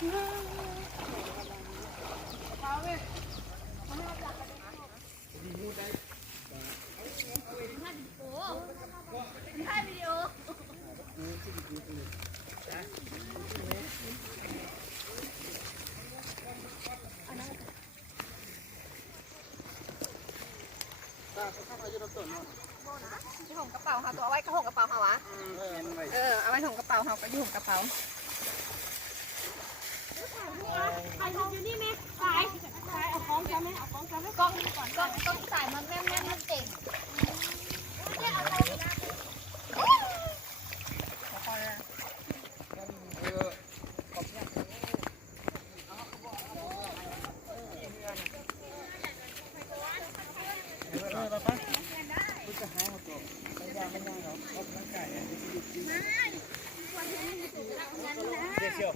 ที่ห่มกระเป๋าค่ะตัวเอาไว้กระห่มกระเป๋าค่ะวะเอาไว้ห่มกระเป๋าค่ะไปห่มกระเป๋าถ่ายอยู่นี่ไหมถ่ายเอาของจะไหมเอาของจะไหมกล้องก่อนกล้องถ่ายมันแม่มันเก่งเนี่ยเอาของนะขอคอยนะเดี๋ยว